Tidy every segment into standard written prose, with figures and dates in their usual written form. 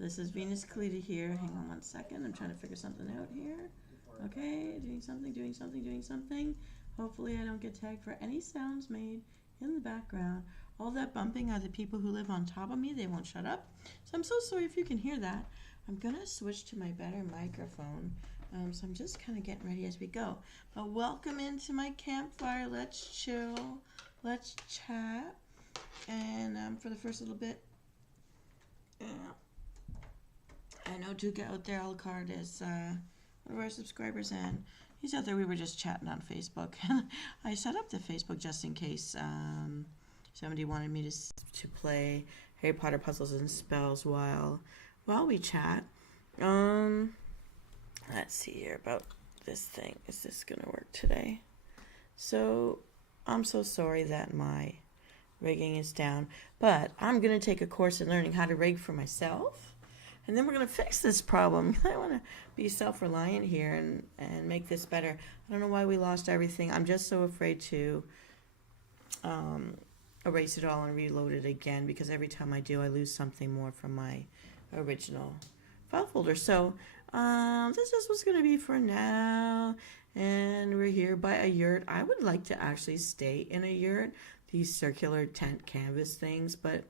This is Venus Callida here. Hang on one second. I'm trying to figure something out here. Okay, doing something. Hopefully I don't get tagged for any sounds made in the background. All that bumping are the people who live on top of me. They won't shut up. So I'm so sorry if you can hear that. I'm going to switch to my better microphone. So I'm just kind of getting ready as we go. But welcome into my campfire. Let's chill. Let's chat. And for the first little bit, I know Duke out there, Alucard is one of our subscribers, and he's out there. We were just chatting on Facebook. I set up the Facebook just in case somebody wanted me to play Harry Potter puzzles and spells while we chat. Let's see here about this thing. Is this going to work today? So I'm so sorry that my rigging is down, but I'm going to take a course in learning how to rig for myself, and then we're going to fix this problem. I want to be self-reliant here and make this better. I don't know why we lost everything. I'm just so afraid to erase it all and reload it again, because every time I do, I lose something more from my original file folder. So this is what's going to be for now, and we're here by a yurt. I would like to actually stay in a yurt, these circular tent canvas things, but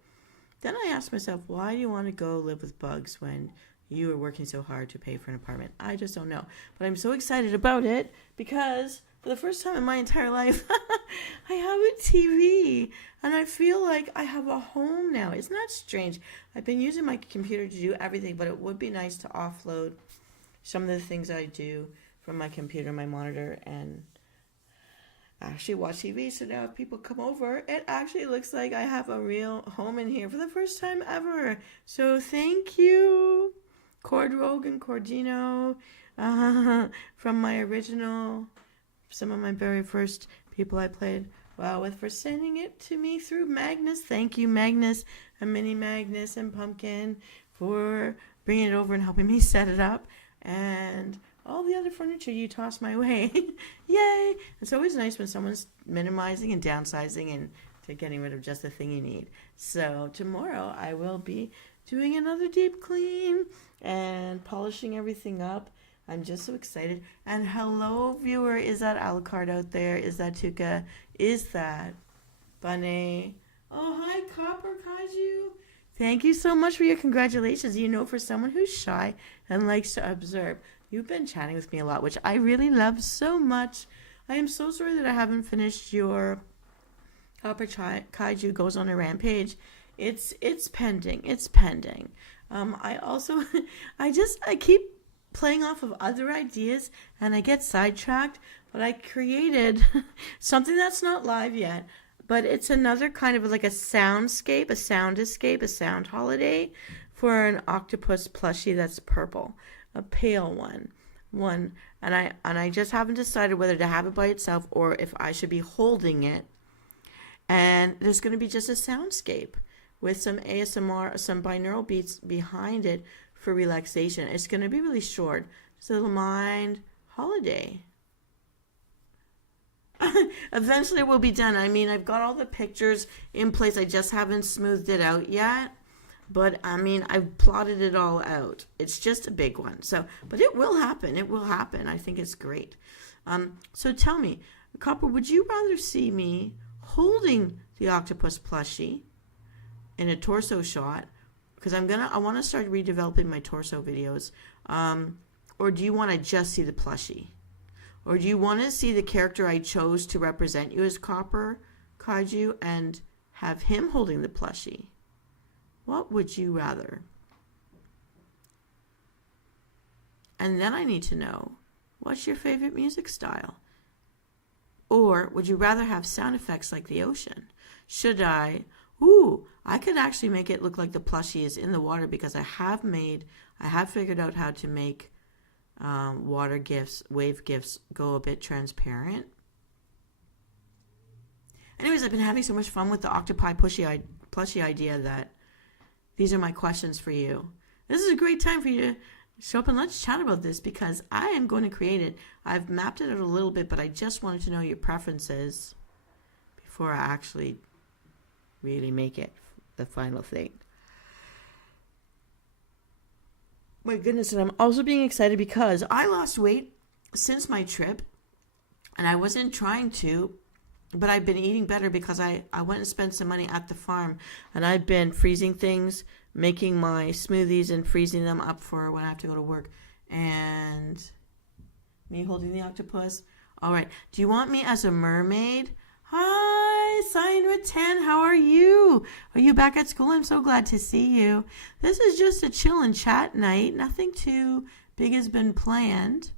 then I asked myself, why do you want to go live with bugs when you are working so hard to pay for an apartment? I just don't know, but I'm so excited about it because for the first time in my entire life, I have a TV, and I feel like I have a home now. Isn't that strange? I've been using my computer to do everything, but it would be nice to offload some of the things I do from my computer, my monitor, and actually watch TV. So now if people come over, it actually looks like I have a real home in here for the first time ever. So thank you, Cordrogue and Cordino, from my original, some of my very first people I played with, for sending it to me through Magnus. Thank you, Magnus, and Mini Magnus, and Pumpkin for bringing it over and helping me set it up, and all the other furniture you toss my way. Yay! It's always nice when someone's minimizing and downsizing and to getting rid of just the thing you need. So tomorrow I will be doing another deep clean and polishing everything up. I'm just so excited. And hello, viewer. Is that Alucard out there? Is that Tuka? Is that Bunny? Oh, hi, Copper Kaiju. Thank you so much for your congratulations. You know, for someone who's shy and likes to observe, you've been chatting with me a lot, which I really love so much. I am so sorry that I haven't finished your Copper Kaiju Goes on a Rampage. It's pending. It's pending. I also, I keep playing off of other ideas and I get sidetracked, but I created something that's not live yet, but it's another kind of like a soundscape, a sound escape, a sound holiday for an octopus plushie that's purple. A pale one, and I just haven't decided whether to have it by itself or if I should be holding it. And there's going to be just a soundscape with some ASMR, some binaural beats behind it for relaxation. It's going to be really short. It's a little mind holiday. Eventually we'll be done. I mean, I've got all the pictures in place. I just haven't smoothed it out yet. But, I mean, I've plotted it all out. It's just a big one. So, but it will happen. It will happen. I think it's great. So tell me, Copper, would you rather see me holding the octopus plushie in a torso shot? Because I want to start redeveloping my torso videos. Or do you want to just see the plushie? Or do you want to see the character I chose to represent you as Copper Kaiju and have him holding the plushie? What would you rather? And then I need to know, what's your favorite music style? Or would you rather have sound effects like the ocean? Should I? I could actually make it look like the plushie is in the water, because I have figured out how to make water GIFs, wave GIFs go a bit transparent. Anyways, I've been having so much fun with the octopi plushie idea that these are my questions for you. This is a great time for you to show up and let's chat about this, because I am going to create it. I've mapped it out a little bit, but I just wanted to know your preferences before I actually really make it the final thing. My goodness, and I'm also being excited because I lost weight since my trip, and I wasn't trying to, but I've been eating better because I went and spent some money at the farm, and I've been freezing things, making my smoothies and freezing them up for when I have to go to work. And me holding the octopus. All right. Do you want me as a mermaid? Hi, Sign with 10. How are you? Are you back at school? I'm so glad to see you. This is just a chill and chat night. Nothing too big has been planned.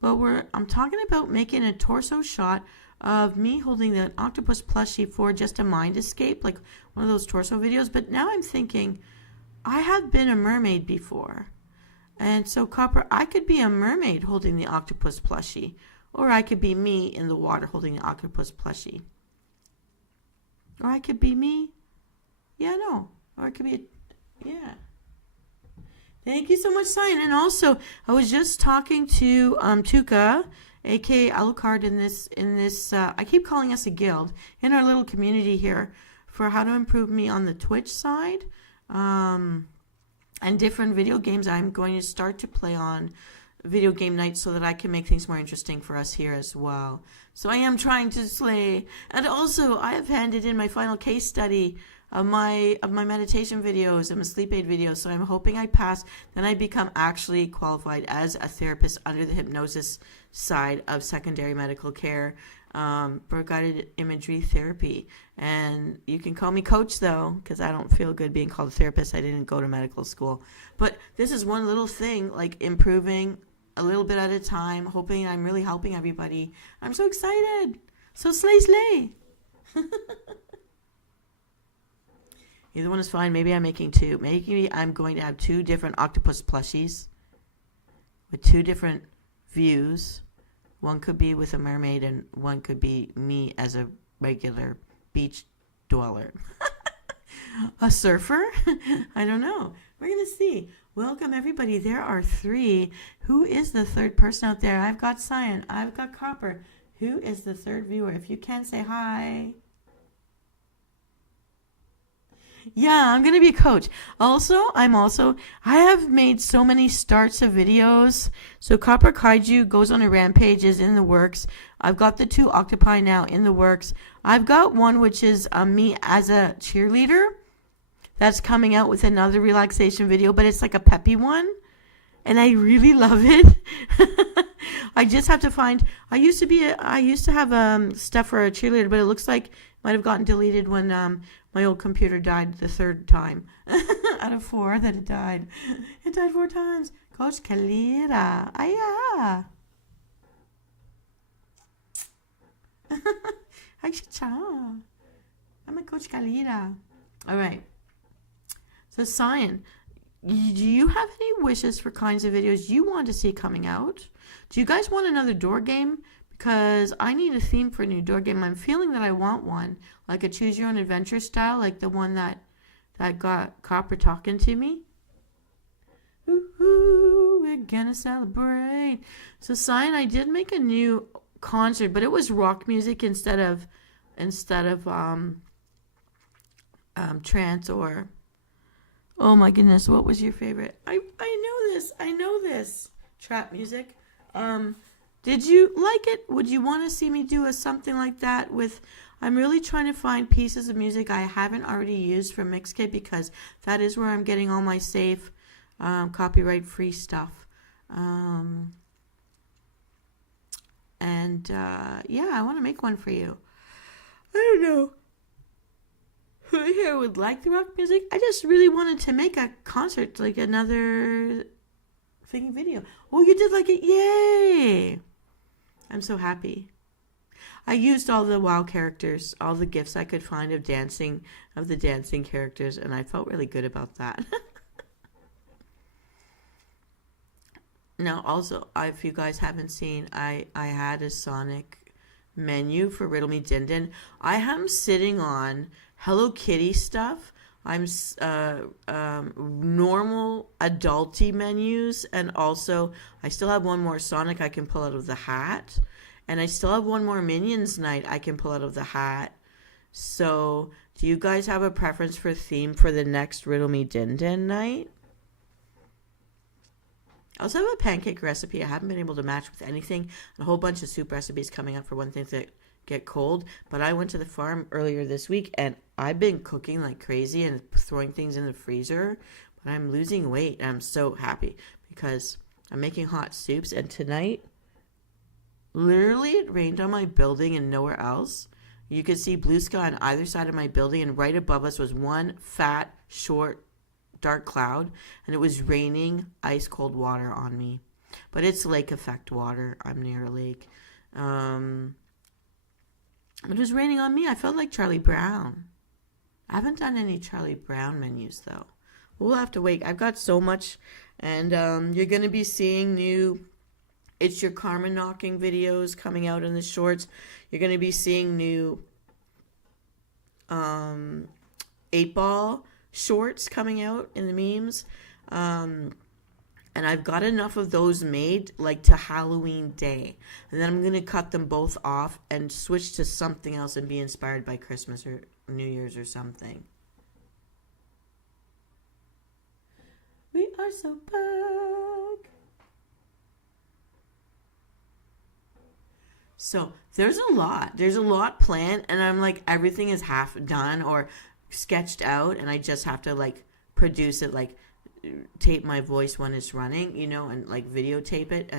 But I'm talking about making a torso shot of me holding the octopus plushie for just a mind escape, like one of those torso videos. But now I'm thinking, I have been a mermaid before. And so, Copper, I could be a mermaid holding the octopus plushie. Or I could be me in the water holding the octopus plushie. Or I could be me. Yeah, no. Or it could be, yeah. Thank you so much, Cyan. And also, I was just talking to Tuka, aka Alucard, in this. I keep calling us a guild in our little community here for how to improve me on the Twitch side, and different video games. I'm going to start to play on video game nights so that I can make things more interesting for us here as well. So I am trying to slay. And also, I have handed in my final case study of my meditation videos and my sleep aid videos. So I'm hoping I pass. Then I become actually qualified as a therapist under the hypnosis side of secondary medical care, for guided imagery therapy. And you can call me coach, though, because I don't feel good being called a therapist. I didn't go to medical school. But this is one little thing, like improving a little bit at a time, hoping I'm really helping everybody. I'm so excited. So slay. Either one is fine. Maybe I'm making two. Maybe I'm going to have two different octopus plushies with two different views. One could be with a mermaid and one could be me as a regular beach dweller. A surfer? I don't know. We're going to see. Welcome, everybody. There are three. Who is the third person out there? I've got Cyan. I've got Copper. Who is the third viewer? If you can, say hi. Yeah, I'm going to be a coach. I have made so many starts of videos. So Copper Kaiju goes on a rampage is in the works. I've got the two octopi now in the works. I've got one which is me as a cheerleader. That's coming out with another relaxation video, but it's like a peppy one. And I really love it. I just have to find, I used to have stuff for a cheerleader, but it looks like it might have gotten deleted when my old computer died the third time. Out of 4 that it died. It died 4 times. Coach Callida. Aya. I'm a Coach Callida. All right. So, Cyan, do you have any wishes for kinds of videos you want to see coming out? Do you guys want another door game? Because I need a theme for a new door game. I'm feeling that I want one, like a choose your own adventure style, like the one that got Copper talking to me. Ooh, we're gonna celebrate. So, Cyan, I did make a new concert, but it was rock music instead of trance or. Oh my goodness, what was your favorite? I know this. Trap music. Did you like it? Would you want to see me do something like that with... I'm really trying to find pieces of music I haven't already used from Mixkit because that is where I'm getting all my safe, copyright-free stuff. Yeah, I want to make one for you. I don't know who here would like the rock music. I just really wanted to make a concert, like another thingy video. Oh, you did like it. Yay. I'm so happy. I used all the WoW characters, all the gifs I could find of the dancing characters, and I felt really good about that. Now, also, if you guys haven't seen, I had a Sonic menu for Riddle Me Din Din. I am sitting on Hello Kitty stuff. I'm normal adulty menus, and also I still have one more Sonic I can pull out of the hat, and I still have one more Minions night I can pull out of the hat. So, do you guys have a preference for theme for the next Riddle Me Din Din night? I also have a pancake recipe I haven't been able to match with anything. And a whole bunch of soup recipes coming up for when things get cold. But I went to the farm earlier this week and I've been cooking like crazy and throwing things in the freezer. But I'm losing weight and I'm so happy because I'm making hot soups. And tonight, literally it rained on my building and nowhere else. You could see blue sky on either side of my building, and right above us was one fat, short, dark cloud, and it was raining ice cold water on me. But it's lake effect water. I'm near a lake. It was raining on me. I felt like Charlie Brown. I haven't done any Charlie Brown menus though. We'll have to wait. I've got so much, and you're going to be seeing new It's Your Karma Knocking videos coming out in the shorts. You're going to be seeing new 8-ball shorts coming out in the memes. And I've got enough of those made like to Halloween Day. And then I'm going to cut them both off and switch to something else and be inspired by Christmas or New Year's or something. We are so back. So there's a lot planned, and I'm like, everything is half done or sketched out, and I just have to like produce it, like tape my voice when it's running, and like videotape it.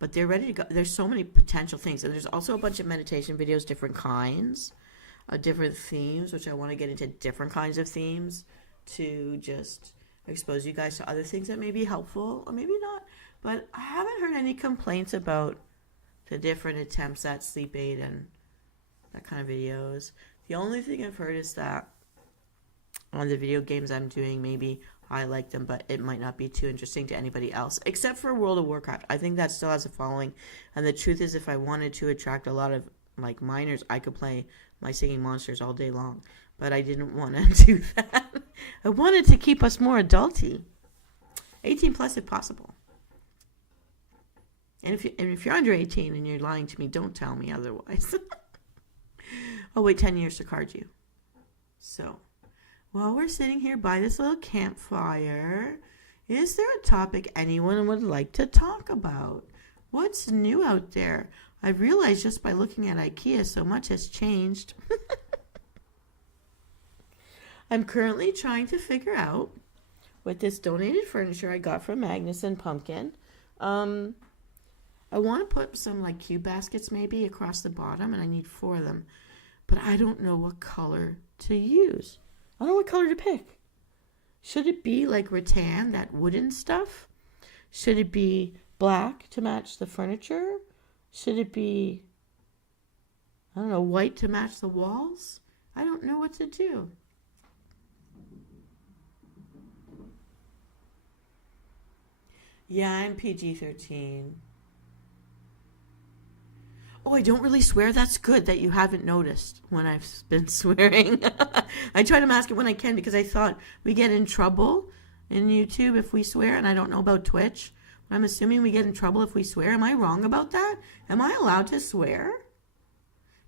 But they're ready to go. There's so many potential things, and there's also a bunch of meditation videos, different kinds, different themes, which I want to get into different kinds of themes to just expose you guys to other things that may be helpful or maybe not. But I haven't heard any complaints about the different attempts at sleep aid and that kind of videos. The only thing I've heard is that on the video games I'm doing, maybe I like them, but it might not be too interesting to anybody else, except for World of Warcraft. I think that still has a following. And the truth is, if I wanted to attract a lot of like minors, I could play my singing monsters all day long. But I didn't want to do that. I wanted to keep us more adulty. 18 plus if possible. And if you're under 18 and you're lying to me, don't tell me otherwise. I'll wait 10 years to card you. So, while we're sitting here by this little campfire, is there a topic anyone would like to talk about? What's new out there? I realized just by looking at IKEA, so much has changed. I'm currently trying to figure out, with this donated furniture I got from Magnus and Pumpkin, I want to put some like cube baskets maybe across the bottom, and I need 4 of them. But I don't know what color to use. I don't know what color to pick. Should it be like rattan, that wooden stuff? Should it be black to match the furniture? Should it be, I don't know, white to match the walls? I don't know what to do. Yeah, I'm PG-13. Oh, I don't really swear? That's good that you haven't noticed when I've been swearing. I try to mask it when I can because I thought we get in trouble in YouTube if we swear, and I don't know about Twitch. I'm assuming we get in trouble if we swear. Am I wrong about that? Am I allowed to swear?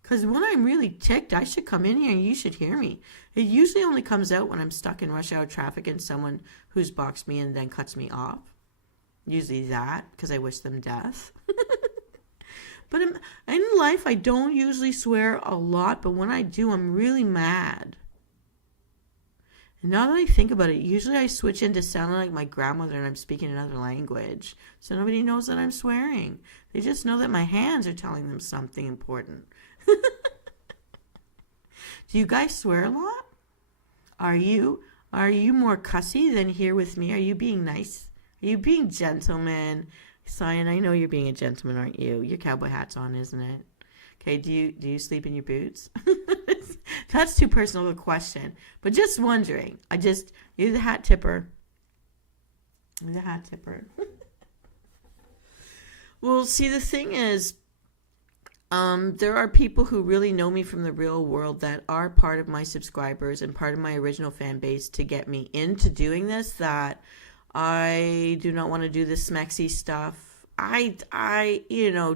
Because when I'm really ticked, I should come in here and you should hear me. It usually only comes out when I'm stuck in rush hour traffic and someone who's boxed me and then cuts me off. Usually that, because I wish them death. But in life, I don't usually swear a lot, but when I do, I'm really mad. And now that I think about it, usually I switch into sounding like my grandmother and I'm speaking another language. So nobody knows that I'm swearing. They just know that my hands are telling them something important. Do you guys swear a lot? Are you more cussy than here with me? Are you being nice? Are you being gentleman? Cyan, I know you're being a gentleman, aren't you? Your cowboy hat's on, isn't it? Okay, do you sleep in your boots? That's too personal a question. But just wondering. You're the hat tipper. You're the hat tipper. Well, see, the thing is, there are people who really know me from the real world that are part of my subscribers and part of my original fan base to get me into doing this, that I do not want to do this smexy stuff. I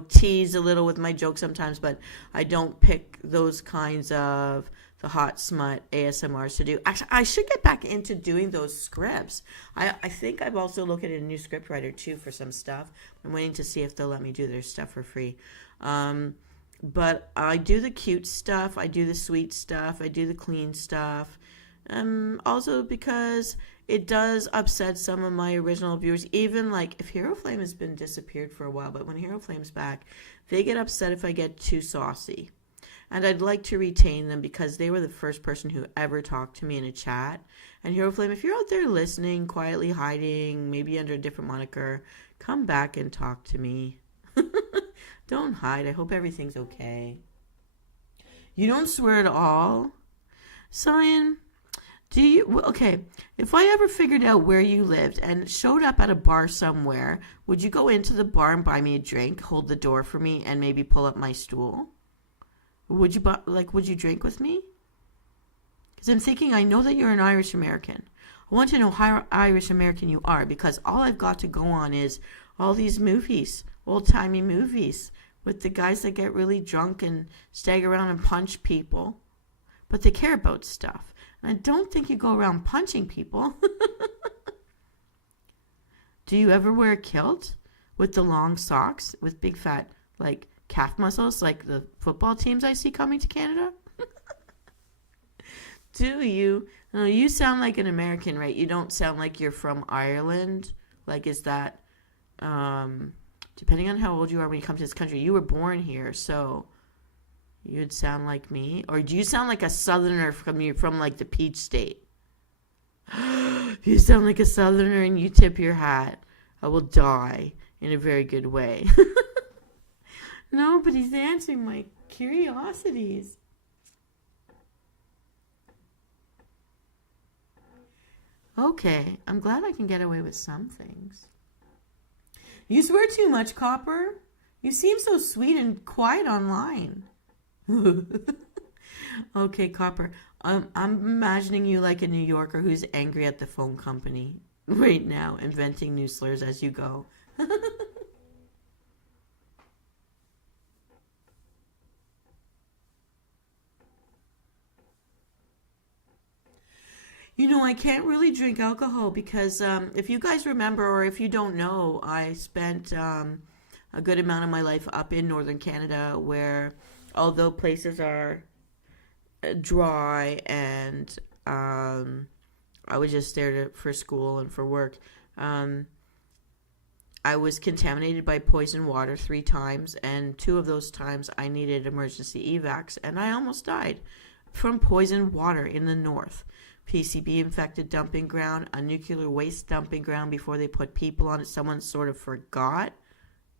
tease a little with my jokes sometimes, but I don't pick those kinds of the hot smut ASMRs to do. Actually, I should get back into doing those scripts. I think I've also looked at a new script writer too for some stuff. I'm waiting to see if they'll let me do their stuff for free. But I do the cute stuff, I do the sweet stuff, I do the clean stuff. Also because it does upset some of my original viewers. Even like if Hero Flame has been disappeared for a while, but when Hero Flame's back, they get upset if I get too saucy. And I'd like to retain them because they were the first person who ever talked to me in a chat. And Hero Flame, if you're out there listening, quietly hiding, maybe under a different moniker, come back and talk to me. Don't hide. I hope everything's okay. You don't swear at all? Cyan, do you... Okay, if I ever figured out where you lived and showed up at a bar somewhere, would you go into the bar and buy me a drink, hold the door for me, and maybe pull up my stool? Would you drink with me? Because I'm thinking, I know that you're an Irish American. I want to know how Irish American you are, because all I've got to go on is all these movies, old-timey movies, with the guys that get really drunk and stagger around and punch people. But they care about stuff. And I don't think you go around punching people. Do you ever wear a kilt with the long socks, with big fat, like, calf muscles, like the football teams I see coming to Canada? Do you? No, you sound like an American, right? You don't sound like you're from Ireland. Like, is that, depending on how old you are when you come to this country, you were born here, so you'd sound like me? Or do you sound like a southerner from like the Peach State? You sound like a southerner and you tip your hat. I will die in a very good way. Nobody's answering my curiosities. Okay, I'm glad I can get away with some things. You swear too much, Copper. You seem so sweet and quiet online. Okay, Copper. I'm imagining you like a New Yorker who's angry at the phone company right now, inventing new slurs as you go. You know, I can't really drink alcohol because if you guys remember, or if you don't know, I spent a good amount of my life up in northern Canada where, although places are dry and I was just there for school and for work, I was contaminated by poison water 3 times, and 2 of those times I needed emergency evacs, and I almost died from poisoned water in the north. PCB infected dumping ground, a nuclear waste dumping ground before they put people on it. Someone sort of forgot.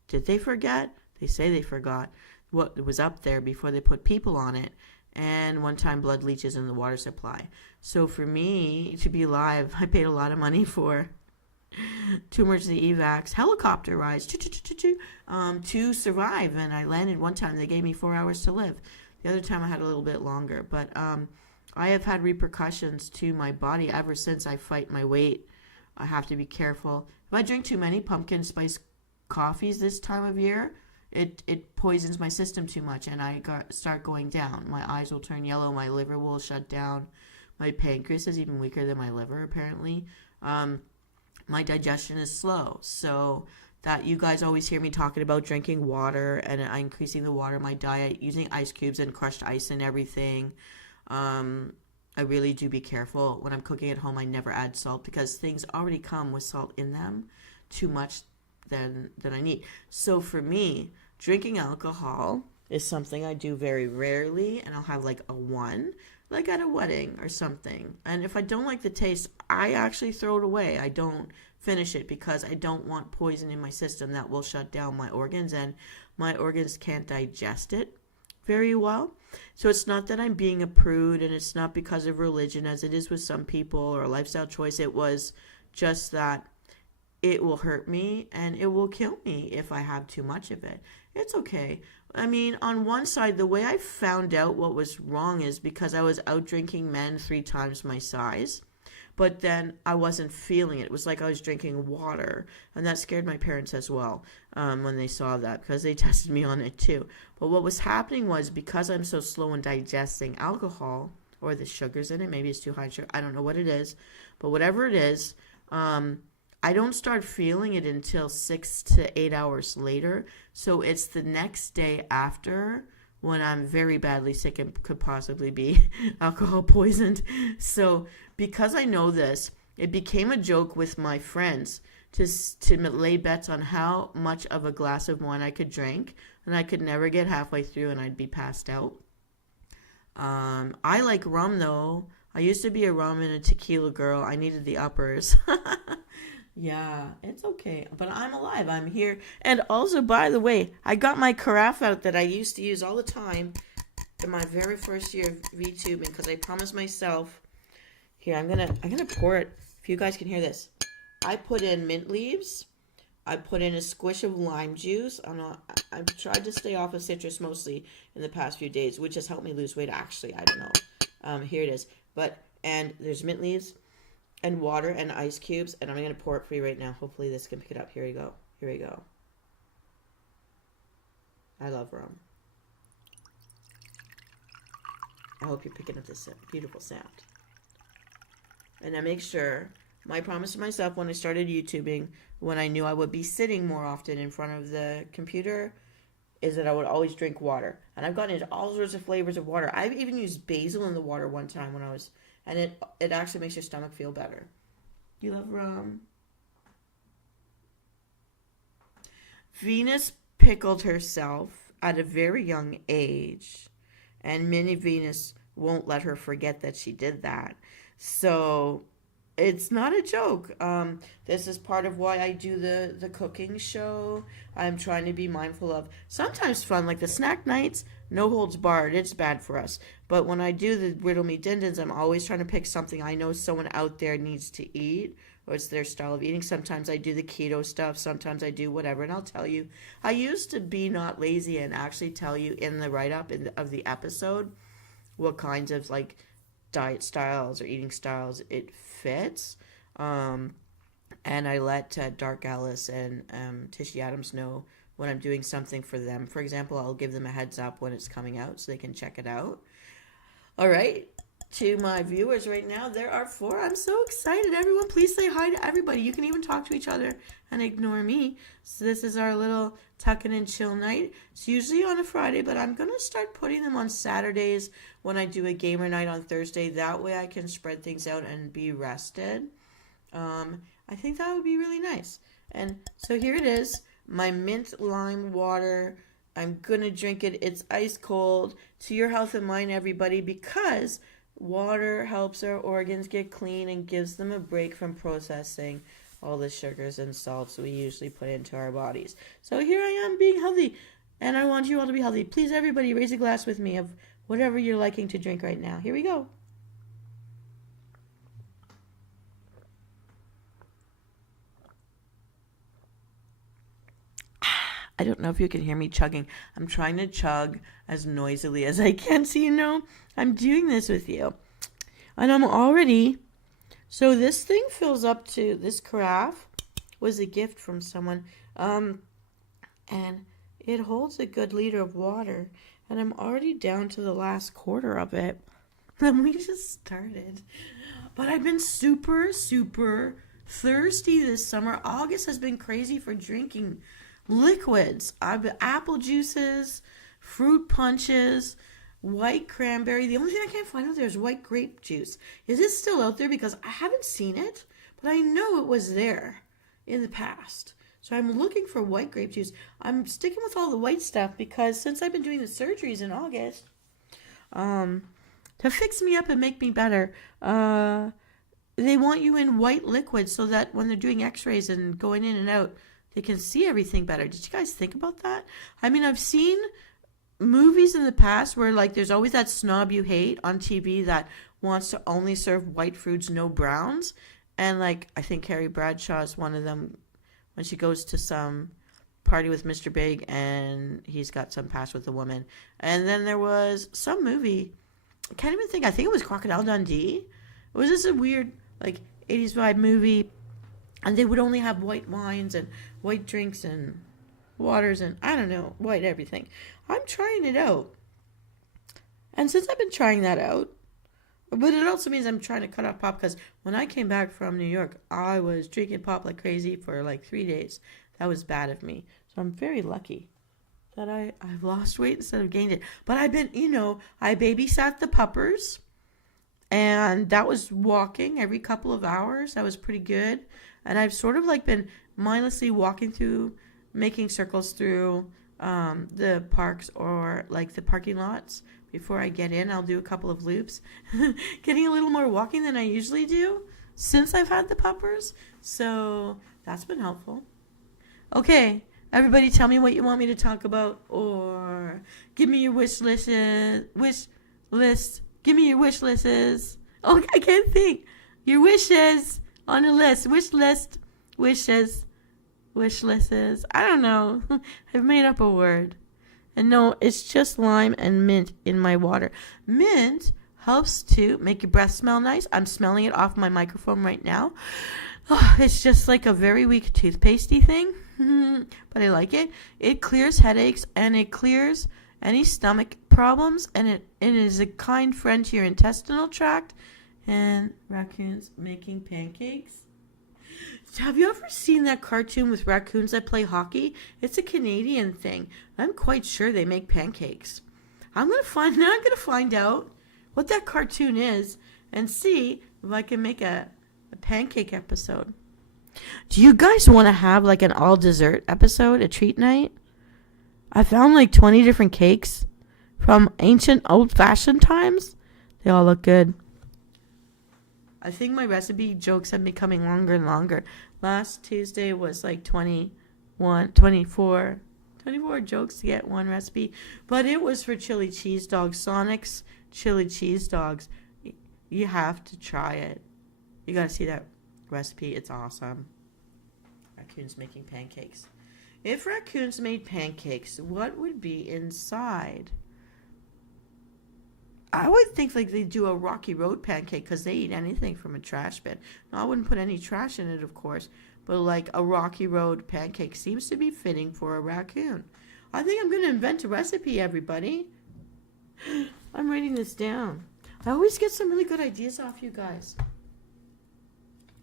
Did they forget? They say they forgot what was up there before they put people on it. And one time blood leaches in the water supply. So for me to be alive, I paid a lot of money for 2 emergency evacs, helicopter rides, to survive. And I landed one time. They gave me 4 hours to live. The other time I had a little bit longer. But I have had repercussions to my body ever since. I fight my weight. I have to be careful. If I drink too many pumpkin spice coffees this time of year, it poisons my system too much, and I start going down. My eyes will turn yellow. My liver will shut down. My pancreas is even weaker than my liver, apparently. My digestion is slow. So that you guys always hear me talking about drinking water and increasing the water in my diet, using ice cubes and crushed ice and everything. I really do be careful. When I'm cooking at home, I never add salt because things already come with salt in them, too much than I need. So for me, drinking alcohol is something I do very rarely, and I'll have like a 1, like at a wedding or something. And if I don't like the taste, I actually throw it away. I don't finish it because I don't want poison in my system that will shut down my organs, and my organs can't digest it very well. So it's not that I'm being a prude, and it's not because of religion as it is with some people or a lifestyle choice. It was just that it will hurt me and it will kill me if I have too much of it. It's okay. I mean, on one side, the way I found out what was wrong is because I was out drinking men 3 times my size. But then I wasn't feeling it. It was like I was drinking water. And that scared my parents as well when they saw that, because they tested me on it too. But what was happening was, because I'm so slow in digesting alcohol or the sugars in it. Maybe it's too high sugar. I don't know what it is, but whatever it is, I don't start feeling it until 6 to 8 hours later. So it's the next day after when I'm very badly sick and could possibly be alcohol poisoned. So because I know this, it became a joke with my friends to lay bets on how much of a glass of wine I could drink, and I could never get halfway through and I'd be passed out. I like rum though. I used to be a rum and a tequila girl. I needed the uppers. Yeah, it's okay. But I'm alive. I'm here. And also, by the way, I got my carafe out that I used to use all the time in my very first year of VTubing because I promised myself. Here, I'm gonna pour it. If you guys can hear this, I put in mint leaves. I put in a squish of lime juice. I've tried to stay off of citrus mostly in the past few days, which has helped me lose weight. Actually, I don't know. Here it is. And there's mint leaves and water and ice cubes, and I'm gonna pour it for you right now. Hopefully this can pick it up. Here we go. Here we go. I love rum. I hope you're picking up this beautiful sound. And I make sure, my promise to myself when I started YouTubing, when I knew I would be sitting more often in front of the computer, is that I would always drink water. And I've gotten into all sorts of flavors of water. I've even used basil in the water one time when I was, and it actually makes your stomach feel better. You love rum? Venus pickled herself at a very young age, and Mini Venus won't let her forget that she did that. So it's not a joke. This is part of why I do the cooking show. I'm trying to be mindful of sometimes fun, like the snack nights, no holds barred. It's bad for us. But when I do the Riddle Me Din-Dins, I'm always trying to pick something I know someone out there needs to eat, or it's their style of eating. Sometimes I do the keto stuff. Sometimes I do whatever. And I'll tell you, I used to be not lazy and actually tell you in the write-up of the episode what kinds of like diet styles or eating styles it fits. And I let Dark Alice and Tishy Adams know when I'm doing something for them. For example, I'll give them a heads up when it's coming out so they can check it out. All right. To my viewers right now, there are 4. I'm so excited. Everyone, please say hi to everybody. You can even talk to each other and ignore me. So this is our little tuck-in and chill night. It's usually on a Friday, but I'm going to start putting them on Saturdays when I do a gamer night on Thursday. That way I can spread things out and be rested. I think that would be really nice. And so here it is, my mint lime water. I'm going to drink it. It's ice cold. To your health and mine, everybody, because water helps our organs get clean and gives them a break from processing all the sugars and salts we usually put into our bodies. So here I am being healthy, and I want you all to be healthy. Please, everybody, raise a glass with me of whatever you're liking to drink right now. Here we go. I don't know if you can hear me chugging. I'm trying to chug as noisily as I can, so you know I'm doing this with you. And I'm already... So this thing fills up to... This carafe was a gift from someone. And it holds a good liter of water. And I'm already down to the last quarter of it. And we just started. But I've been super, super thirsty this summer. August has been crazy for drinking liquids. I've been apple juices, fruit punches, white cranberry. The only thing I can't find out there is white grape juice. Is it still out there? Because I haven't seen it, but I know it was there in the past. So I'm looking for white grape juice. I'm sticking with all the white stuff because since I've been doing the surgeries in August, to fix me up and make me better, they want you in white liquid so that when they're doing x-rays and going in and out, they can see everything better. Did you guys think about that? I mean, I've seen movies in the past where, like, there's always that snob you hate on TV that wants to only serve white foods, no browns. And, like, I think Carrie Bradshaw is one of them when she goes to some party with Mr. Big and he's got some past with a woman. And then there was some movie, I can't even think, I think it was Crocodile Dundee. It was just a weird, like, 80s vibe movie. And they would only have white wines and white drinks and waters and, I don't know, white everything. I'm trying it out. And since I've been trying that out, But it also means I'm trying to cut off pop because when I came back from New York, I was drinking pop like crazy for like 3 days. That was bad of me. So I'm very lucky that I've lost weight instead of gained it. But I've been, I babysat the puppers, and that was walking every couple of hours. That was pretty good. And I've sort of like been mindlessly walking through, making circles through the parks or like the parking lots. Before I get in, I'll do a couple of loops, getting a little more walking than I usually do since I've had the puppers. So that's been helpful. Okay, everybody tell me what you want me to talk about, or give me your wish list. Give me your wish lists. Oh, I can't think. Your wishes on a list. Wish list. Wishes. Wish lists. I don't know. I've made up a word. And no, it's just lime and mint in my water. Mint helps to make your breath smell nice. I'm smelling it off my microphone right now. Oh, it's just like a very weak toothpastey thing, but I like it. It clears headaches and it clears any stomach problems, and it is a kind friend to your intestinal tract. And raccoons making pancakes. Have you ever seen that cartoon with raccoons that play hockey? It's a Canadian thing. I'm quite sure they make pancakes. I'm gonna find out what that cartoon is and see if I can make a pancake episode. Do you guys want to have like an all dessert episode, a treat night? I found like 20 different cakes from ancient old-fashioned times. They all look good. I think my recipe jokes have been becoming longer and longer. Last Tuesday was like 24 jokes to get one recipe. But it was for chili cheese dogs. Sonic's chili cheese dogs. You have to try it. You got to see that recipe. It's awesome. Raccoons making pancakes. If raccoons made pancakes, what would be inside? I would think like they do a Rocky Road pancake because they eat anything from a trash bin. Now, I wouldn't put any trash in it, of course, but like a Rocky Road pancake seems to be fitting for a raccoon. I think I'm going to invent a recipe, everybody. I'm writing this down. I always get some really good ideas off you guys.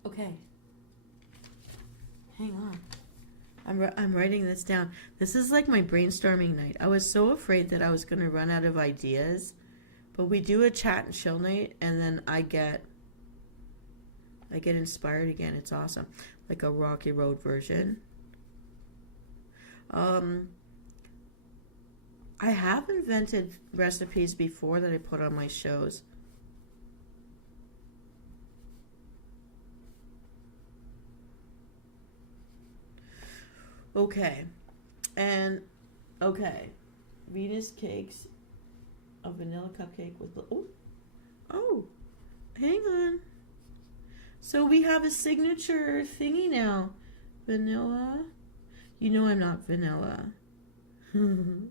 Okay. Hang on. I'm writing this down. This is like my brainstorming night. I was so afraid that I was going to run out of ideas. But we do a chat and chill night, and then I get inspired again. It's awesome. Like a Rocky Road version. I have invented recipes before that I put on my shows. Okay. Venus cakes. A vanilla cupcake with hang on. So we have a signature thingy now. Vanilla. You know I'm not vanilla. I'm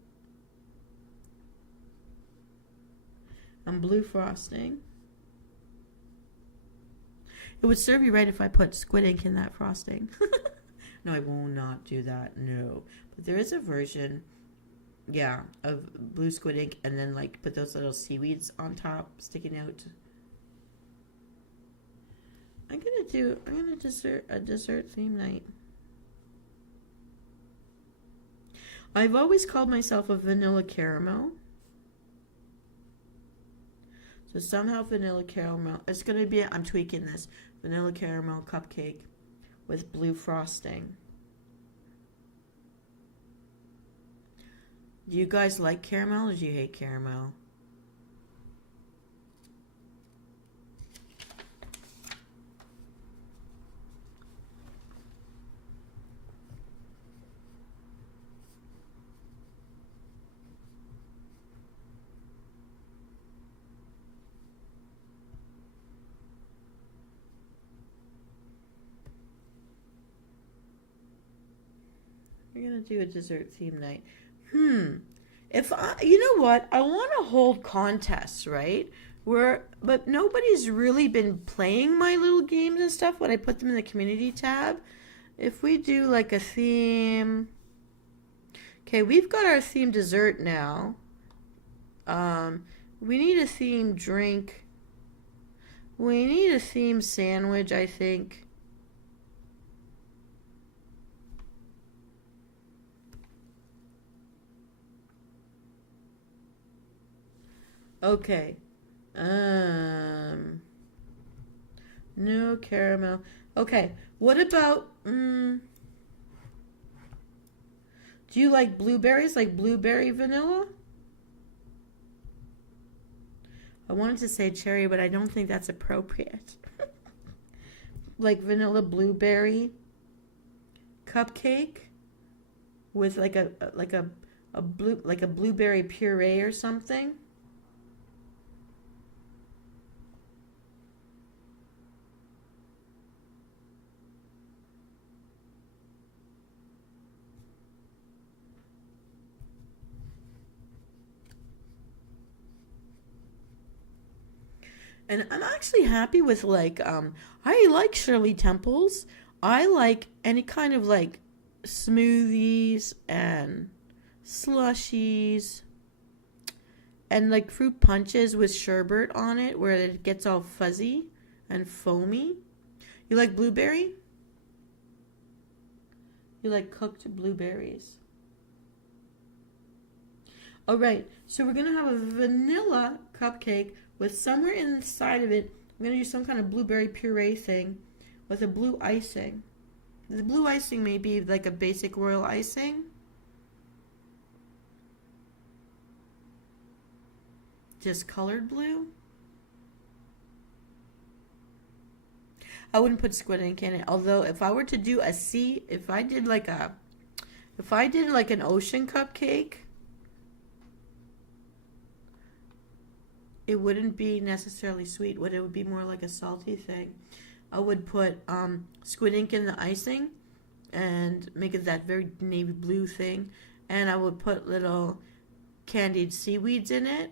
blue frosting. It would serve you right if I put squid ink in that frosting. No, I will not do that. No. But there is a version, of blue squid ink, and then like put those little seaweeds on top sticking out. I'm gonna do a dessert theme night. I've always called myself a vanilla caramel. So somehow vanilla caramel. It's gonna be. I'm tweaking this. Vanilla caramel cupcake with blue frosting. Do you guys like caramel or do you hate caramel? We're gonna do a dessert theme night. If you know what, I want to hold contests, right? But nobody's really been playing my little games and stuff when I put them in the community tab. If we do like a theme, okay, we've got our theme dessert now. We need a theme drink. We need a theme sandwich, I think. Okay. No caramel. Okay. What about do you like blueberries? Like blueberry vanilla? I wanted to say cherry, but I don't think that's appropriate. Like vanilla blueberry cupcake with like a blueberry puree or something. And I'm actually happy with I like Shirley Temples. I like any kind of like smoothies and slushies and like fruit punches with sherbet on it where it gets all fuzzy and foamy. You like blueberry? You like cooked blueberries. All right, so we're gonna have a vanilla cupcake with somewhere inside of it, I'm gonna use some kind of blueberry puree thing with a blue icing. The blue icing may be like a basic royal icing. Just colored blue. I wouldn't put squid ink in it, although if I were to do a sea, if I did like an ocean cupcake, it wouldn't be necessarily sweet. It would be more like a salty thing. I would put squid ink in the icing and make it that very navy blue thing. And I would put little candied seaweeds in it.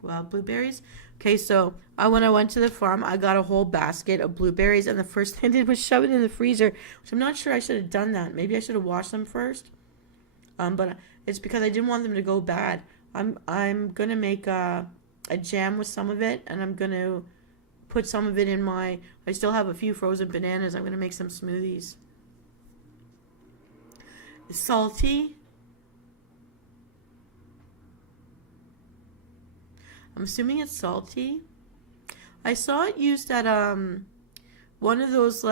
Wild blueberries. Okay, so when I went to the farm, I got a whole basket of blueberries, and the first thing I did was shove it in the freezer, which I'm not sure I should have done that. Maybe I should have washed them first. But it's because I didn't want them to go bad. I'm gonna make a jam with some of it, and I'm gonna put some of it in I still have a few frozen bananas. I'm gonna make some smoothies. It's salty. I'm assuming it's salty. I saw it used at one of those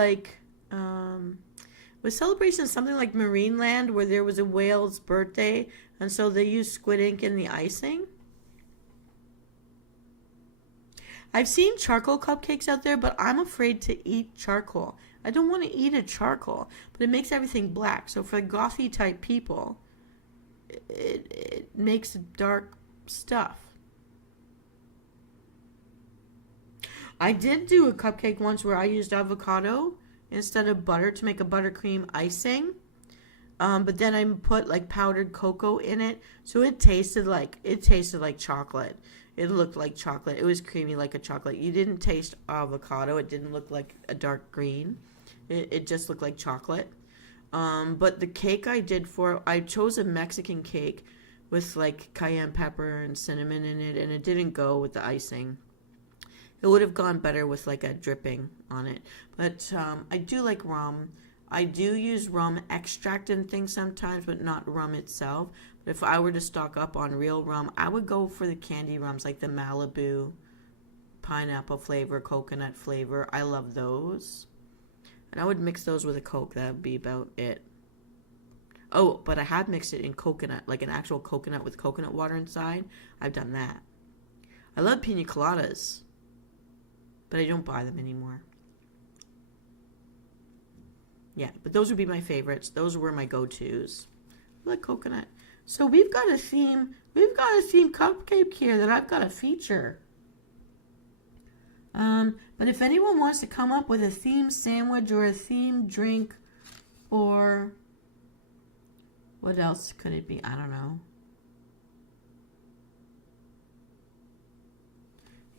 was celebration something like Marineland where there was a whale's birthday, and so they used squid ink in the icing. I've seen charcoal cupcakes out there, but I'm afraid to eat charcoal. I don't want to eat a charcoal, but it makes everything black. So for gothy type people, it makes dark stuff. I did do a cupcake once where I used avocado instead of butter to make a buttercream icing. But then I put like powdered cocoa in it, so it tasted like chocolate. It looked like chocolate. It was creamy like a chocolate. You didn't taste avocado. It didn't look like a dark green. It just looked like chocolate. But the cake I chose a Mexican cake with like cayenne pepper and cinnamon in it, and it didn't go with the icing. It would have gone better with like a dripping on it. But I do like rum. I do use rum extract and things sometimes, but not rum itself. But if I were to stock up on real rum, I would go for the candy rums like the Malibu, pineapple flavor, coconut flavor. I love those. And I would mix those with a Coke. That would be about it. Oh, but I have mixed it in coconut, like an actual coconut with coconut water inside. I've done that. I love pina coladas, but I don't buy them anymore. Yeah, but those would be my favorites. Those were my go-tos. I like coconut. So we've got a theme cupcake here that I've got to feature. But if anyone wants to come up with a theme sandwich or a theme drink, or what else could it be? I don't know.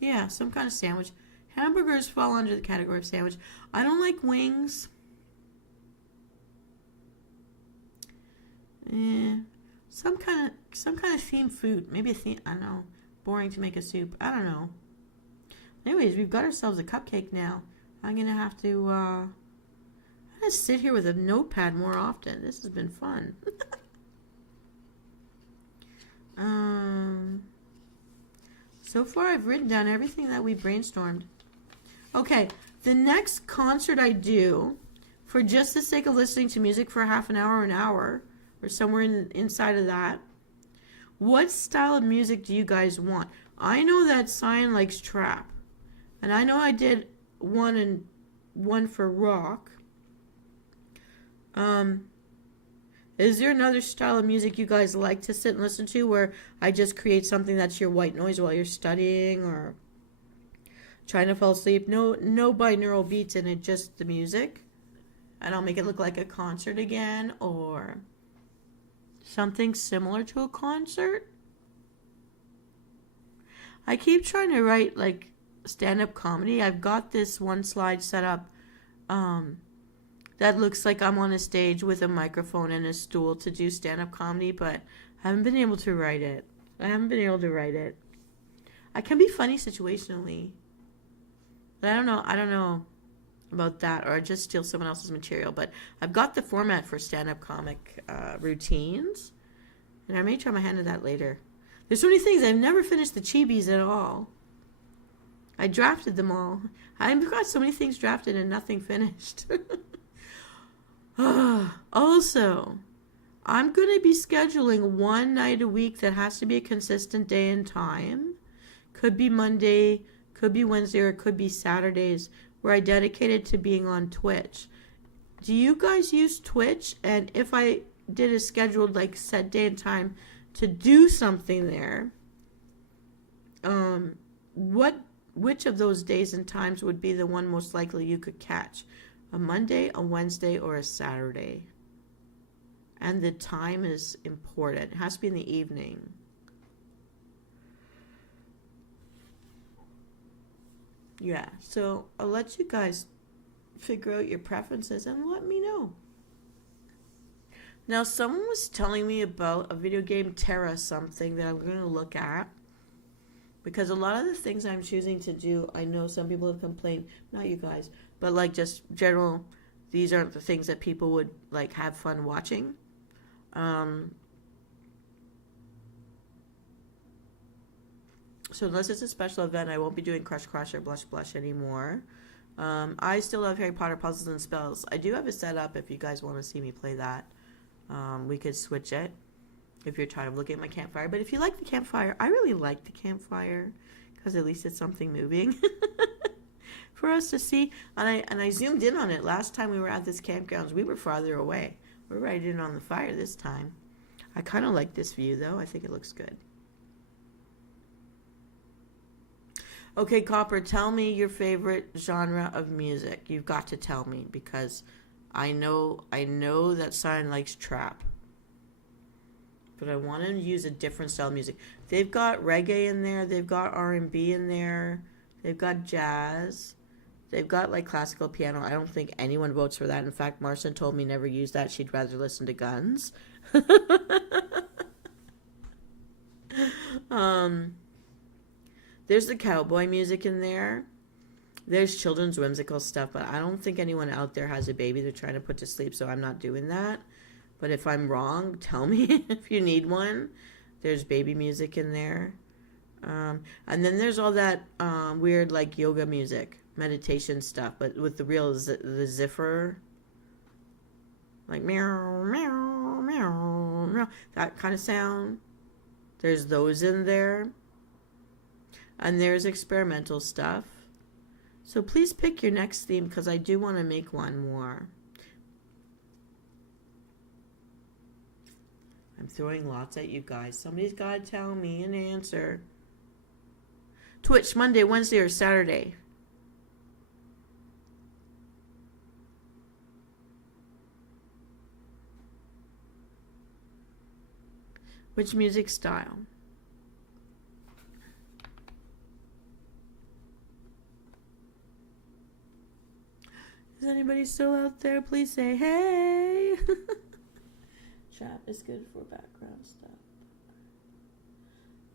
Yeah, some kind of sandwich. Hamburgers fall under the category of sandwich. I don't like wings. some kind of themed food. Maybe a theme. I don't know. Boring to make a soup. I don't know. Anyways, we've got ourselves a cupcake now. I'm gonna have to. I'm gonna sit here with a notepad more often. This has been fun. So far, I've written down everything that we brainstormed. Okay, the next concert I do, for just the sake of listening to music for half an hour, or somewhere inside of that, what style of music do you guys want? I know that Cyan likes trap, and I know I did one for rock. Is there another style of music you guys like to sit and listen to where I just create something that's your white noise while you're studying or trying to fall asleep? No binaural beats in it, just the music. And I'll make it look like a concert again or something similar to a concert. I keep trying to write like stand-up comedy. I've got this one slide set up that looks like I'm on a stage with a microphone and a stool to do stand-up comedy, but I haven't been able to write it. I can be funny situationally. But I don't know about that, or I just steal someone else's material. But I've got the format for stand-up comic routines, and I may try my hand at that later. There's so many things. I've never finished the Chibis at all. I drafted them all. I've got so many things drafted and nothing finished. Also, I'm going to be scheduling one night a week that has to be a consistent day and time. Could be Monday, could be Wednesday, or it could be Saturdays, where I dedicate it to being on Twitch. Do you guys use Twitch? And if I did a scheduled, like, set day and time to do something there, which of those days and times would be the one most likely you could catch? A Monday, a Wednesday, or a Saturday? And the time is important. It has to be in the evening. Yeah, so I'll let you guys figure out your preferences and let me know. Now, someone was telling me about a video game, Terra something, that I'm going to look at. Because a lot of the things I'm choosing to do, I know some people have complained, not you guys, but like just general, these aren't the things that people would like have fun watching. So unless it's a special event, I won't be doing Crush Crush or Blush Blush anymore. I still love Harry Potter Puzzles and Spells. I do have it set up if you guys want to see me play that. We could switch it if you're tired of looking at my campfire. But if you like the campfire, I really like the campfire because at least it's something moving for us to see. And I zoomed in on it. Last time we were at this campgrounds, we were farther away. We're right in on the fire this time. I kind of like this view, though. I think it looks good. Okay, Copper, tell me your favorite genre of music. You've got to tell me because I know that Cyan likes trap. But I want to use a different style of music. They've got reggae in there. They've got R&B in there. They've got jazz. They've got like classical piano. I don't think anyone votes for that. In fact, Marcin told me never use that. She'd rather listen to Guns. There's the cowboy music in there. There's children's whimsical stuff, but I don't think anyone out there has a baby they're trying to put to sleep, so I'm not doing that. But if I'm wrong, tell me if you need one. There's baby music in there. And then there's all that weird like yoga music, meditation stuff, but with the real, the ziffer. Like meow, meow, meow, meow. That kind of sound. There's those in there. And there's experimental stuff. So please pick your next theme because I do want to make one more. I'm throwing lots at you guys. Somebody's got to tell me an answer. Twitch, Monday, Wednesday, or Saturday? Which music style? Is anybody still out there? Please say hey. chat is good for background stuff.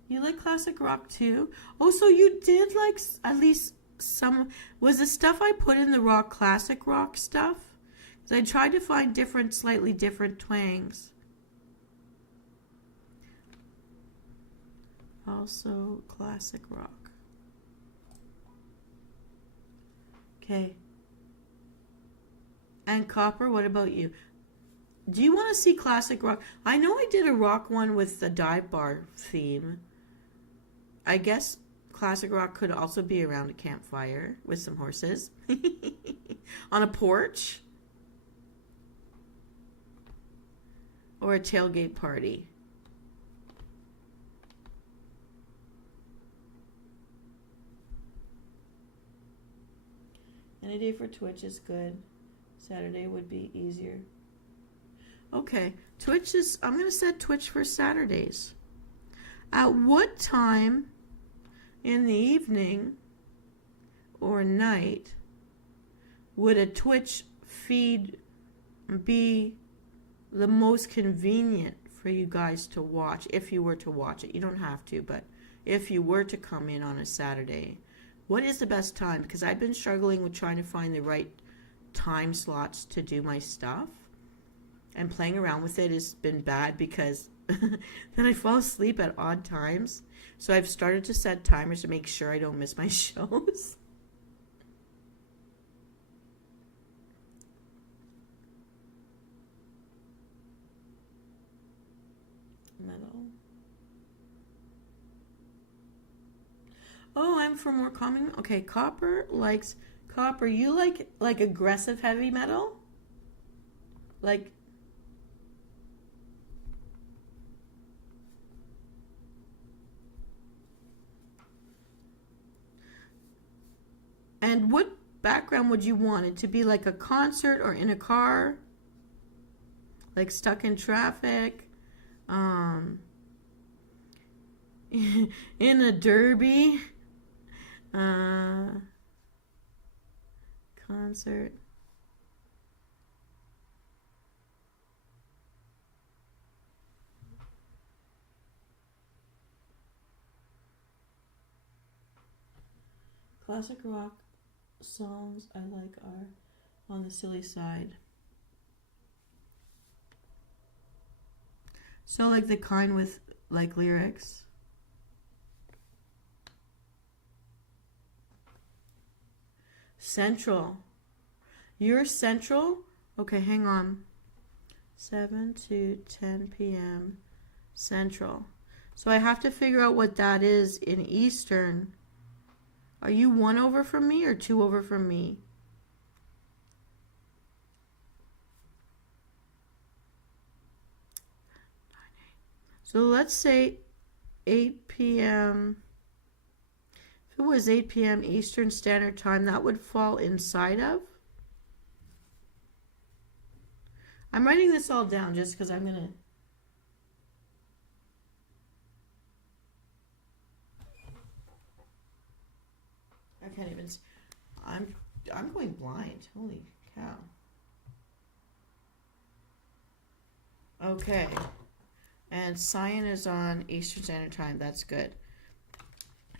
You like classic rock too? Oh, so you did like at least some. Was the stuff I put in the rock classic rock stuff? Because I tried to find different, slightly different twangs. Also classic rock. Okay. And copper, what about you? Do you want to see classic rock? I know I did a rock one with the dive bar theme. I guess classic rock could also be around a campfire with some horses. On a porch. Or a tailgate party. Any day for Twitch is good. Saturday would be easier. Okay, Twitch is, I'm going to set Twitch for Saturdays. At what time in the evening or night would a Twitch feed be the most convenient for you guys to watch, if you were to watch it? You don't have to, but if you were to come in on a Saturday, what is the best time? Because I've been struggling with trying to find the right time slots to do my stuff. And playing around with it has been bad because then I fall asleep at odd times. So I've started to set timers to make sure I don't miss my shows. Metal. Oh, I'm for more common. Okay, copper likes copper. You like aggressive heavy metal? Like and what background would you want it to be? Like a concert or in a car? Like stuck in traffic? In a derby? Concert. Classic rock songs I like are on the silly side. So like the kind with like lyrics. Central. You're Central? Okay, hang on. 7 to 10 p.m. Central. So I have to figure out what that is in Eastern. Are you 1 over from me or 2 over from me? So let's say 8 p.m. If it was 8 p.m. Eastern Standard Time, that would fall inside of? I'm writing this all down just because I'm going to... I can't even... I'm going blind. Holy cow. Okay. And Cyan is on Eastern Standard Time. That's good.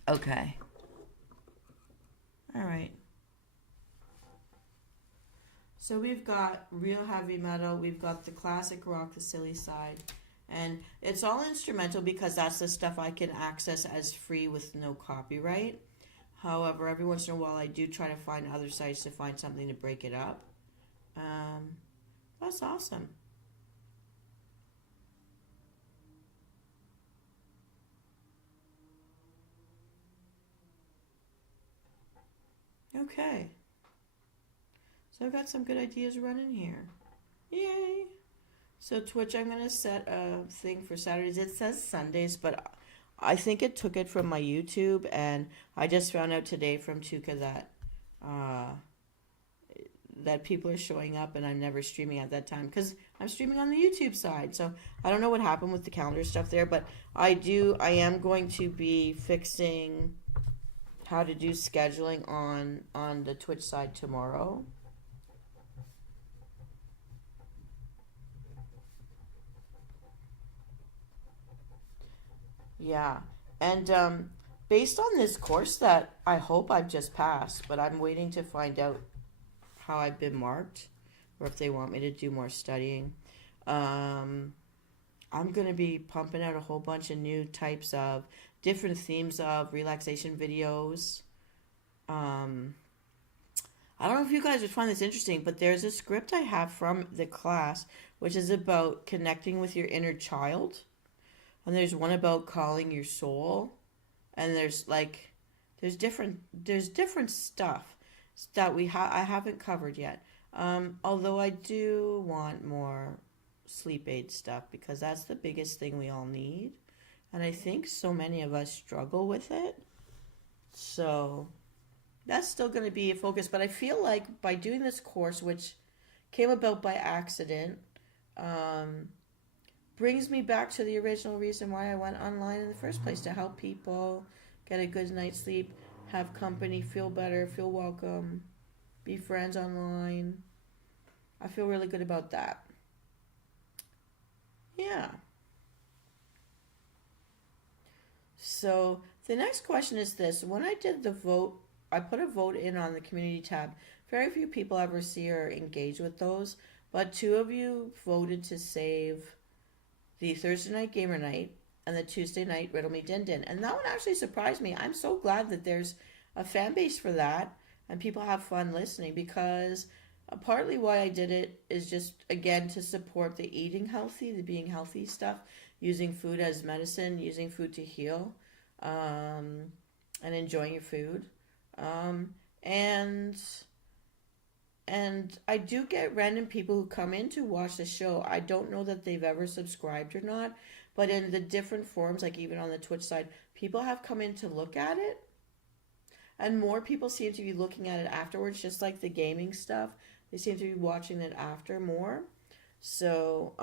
Okay. All right. So we've got real heavy metal. We've got the classic rock, the silly side. And it's all instrumental because that's the stuff I can access as free with no copyright. However, every once in a while I do try to find other sites to find something to break it up. That's awesome. Okay. So I've got some good ideas running here. Yay! So Twitch, I'm going to set a thing for Saturdays. It says Sundays, but I think it took it from my YouTube, and I just found out today from Tuka that people are showing up, and I'm never streaming at that time because I'm streaming on the YouTube side. So I don't know what happened with the calendar stuff there, but I am going to be fixing how to do scheduling on the Twitch side tomorrow. Yeah. And based on this course that I hope I've just passed, but I'm waiting to find out how I've been marked or if they want me to do more studying. Um, I'm going to be pumping out a whole bunch of new types of different themes of relaxation videos. Um, I don't know if you guys would find this interesting, but there's a script I have from the class which is about connecting with your inner child. And there's one about calling your soul. And there's different stuff that I haven't covered yet. Although I do want more sleep aid stuff because that's the biggest thing we all need. And I think so many of us struggle with it. So that's still going to be a focus. But I feel like by doing this course, which came about by accident, um, brings me back to the original reason why I went online in the first place, to help people get a good night's sleep, have company, feel better, feel welcome, be friends online. I feel really good about that. Yeah. So the next question is this. When I did the vote, I put a vote in on the community tab. Very few people ever see or engage with those, but two of you voted to save the Thursday night gamer night and the Tuesday night Riddle Me Din Din. And that one actually surprised me. I'm so glad that there's a fan base for that and people have fun listening, because partly why I did it is just, again, to support the eating healthy, the being healthy stuff, using food as medicine, using food to heal, and enjoying your food. Um, and and I do get random people who come in to watch the show. I don't know that they've ever subscribed or not, but in the different forums, like even on the Twitch side, people have come in to look at it. And more people seem to be looking at it afterwards, just like the gaming stuff. They seem to be watching it after more. So,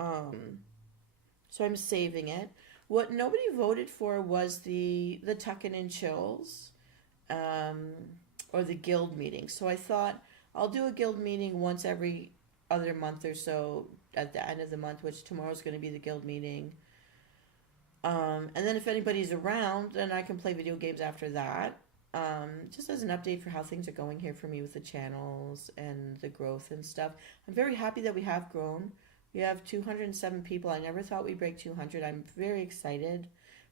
so I'm saving it. What nobody voted for was the tuck-in and chills, um, or the guild meeting. So I thought I'll do a guild meeting once every other month or so at the end of the month, which tomorrow's going to be the guild meeting. And then if anybody's around, then I can play video games after that. Just as an update for how things are going here for me with the channels and the growth and stuff. I'm very happy that we have grown. We have 207 people. I never thought we'd break 200. I'm very excited.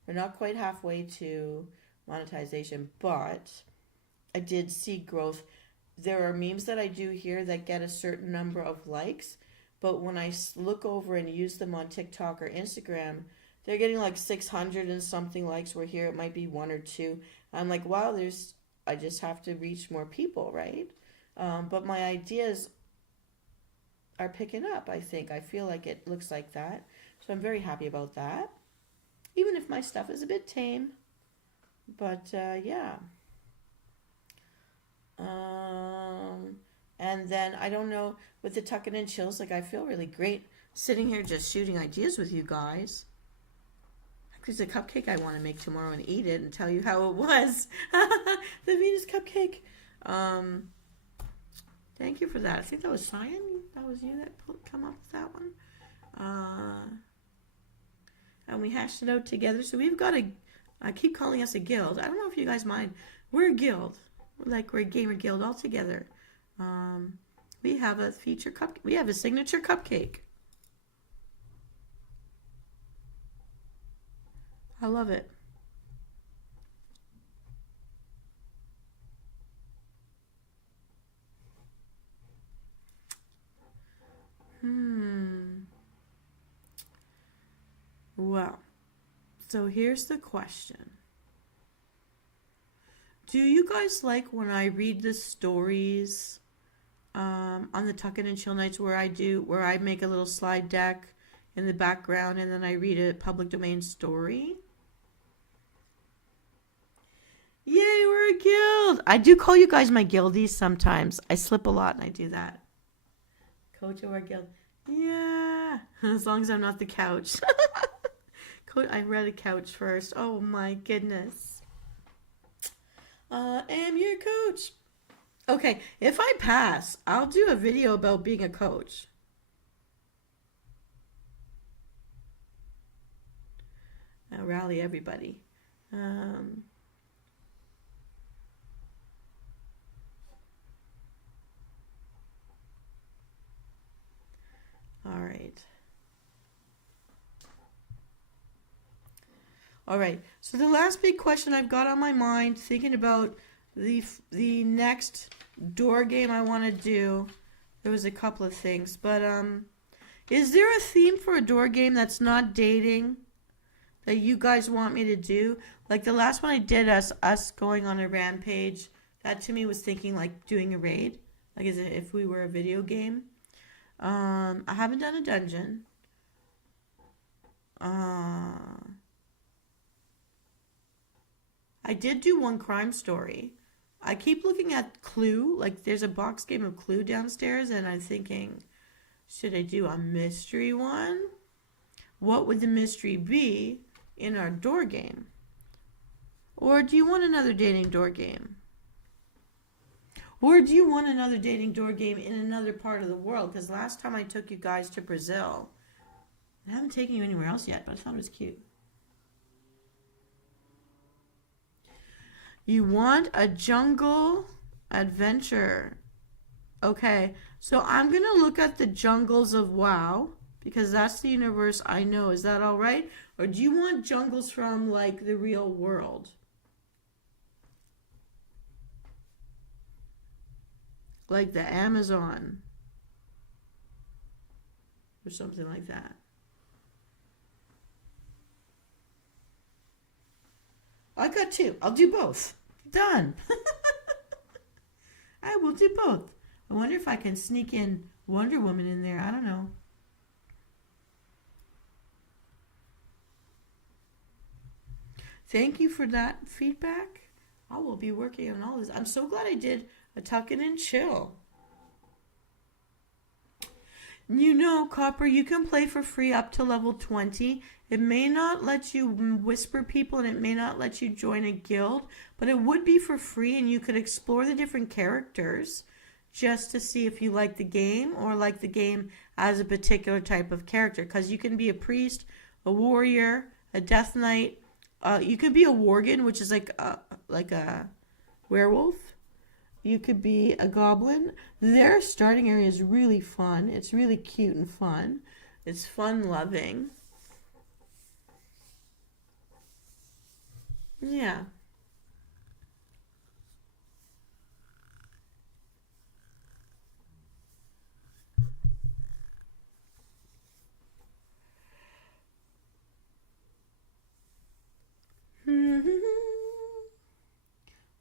We're not quite halfway to monetization, but I did see growth. There are memes that I do here that get a certain number of likes, but when I look over and use them on TikTok or Instagram, they're getting like 600 and something likes, where here it might be one or two. I'm like, wow, I just have to reach more people, right? But my ideas are picking up, I think. I feel like it looks like that. So I'm very happy about that. Even if my stuff is a bit tame. But, yeah. And then, I don't know, with the tucking and chills, like I feel really great sitting here just shooting ideas with you guys. There's a cupcake I want to make tomorrow and eat it and tell you how it was. The Venus cupcake. Thank you for that. I think that was Cyan. That was you that come up with that one. And we hashed it out together. So we've got I keep calling us a guild. I don't know if you guys mind. We're a guild. We're a gamer guild all together. We have a feature cupcake. We have a signature cupcake. I love it. Well, so here's the question. Do you guys like when I read the stories on the Tuckin' and Chill nights where I make a little slide deck in the background and then I read a public domain story? Yay, we're a guild. I do call you guys my guildies sometimes. I slip a lot and I do that. Coach of our guild. Yeah. As long as I'm not the couch. I read a couch first. Oh my goodness. Am your coach. Okay, if I pass, I'll do a video about being a coach. rally everybody. All right. All right. So the last big question I've got on my mind, thinking about the next door game I want to do, there was a couple of things, but is there a theme for a door game that's not dating that you guys want me to do? Like the last one I did, us going on a rampage, that to me was thinking like doing a raid, like as if we were a video game. I haven't done a dungeon. I did do one crime story. I keep looking at Clue, like there's a box game of Clue downstairs, and I'm thinking, should I do a mystery one? What would the mystery be in our door game? Or do you want another dating door game? Or do you want another dating door game in another part of the world? Because last time I took you guys to Brazil, I haven't taken you anywhere else yet, but I thought it was cute. You want a jungle adventure. Okay, so I'm going to look at the jungles of WoW, because that's the universe I know. Is that all right? Or do you want jungles from, like, the real world? Like the Amazon. Or something like that. I got two. I'll do both. Done. I will do both. I wonder if I can sneak in Wonder Woman in there. I don't know. Thank you for that feedback. I will be working on all this. I'm so glad I did a tuck-in and chill. You know, Copper, you can play for free up to level 20. It may not let you whisper people and it may not let you join a guild, but it would be for free and you could explore the different characters just to see if you like the game or like the game as a particular type of character. Because you can be a priest, a warrior, a death knight. You could be a worgen, which is like a werewolf. You could be a goblin. Their starting area is really fun. It's really cute and fun. It's fun-loving. Yeah.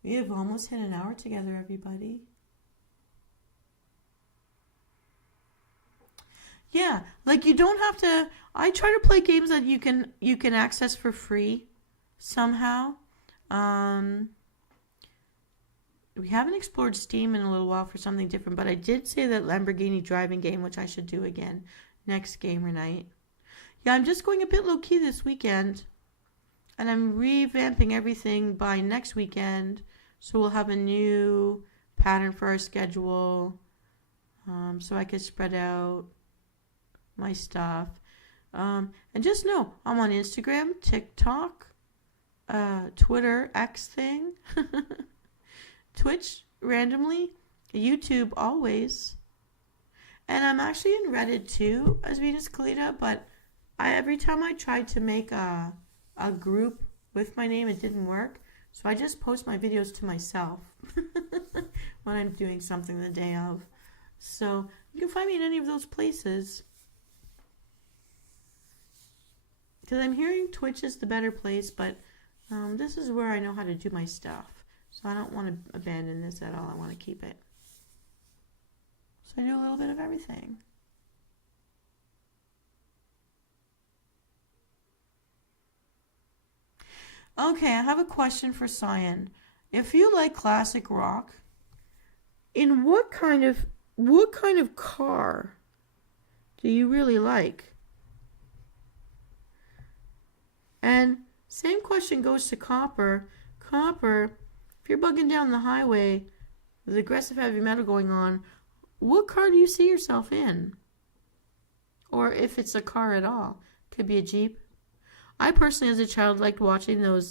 We have almost hit an hour together, everybody. Yeah, like you don't have to. I try to play games that you can access for free somehow. We haven't explored Steam in a little while for something different, but I did say that Lamborghini driving game, which I should do again next gamer night. Yeah, I'm just going a bit low key this weekend, and I'm revamping everything by next weekend. So we'll have a new pattern for our schedule, so I could spread out my stuff. And just know, I'm on Instagram, TikTok, Twitter, X thing, Twitch randomly, YouTube always. And I'm actually in Reddit too, as Venus Callida, but every time I tried to make a group with my name, it didn't work. So I just post my videos to myself when I'm doing something the day of. So you can find me in any of those places. Because I'm hearing Twitch is the better place, but this is where I know how to do my stuff. So I don't want to abandon this at all. I want to keep it. So I do a little bit of everything. Okay, I have a question for Cyan. If you like classic rock, in what kind of car do you really like? And same question goes to Copper. Copper, if you're bugging down the highway with aggressive heavy metal going on, what car do you see yourself in? Or if it's a car at all. Could be a Jeep. I personally, as a child, liked watching those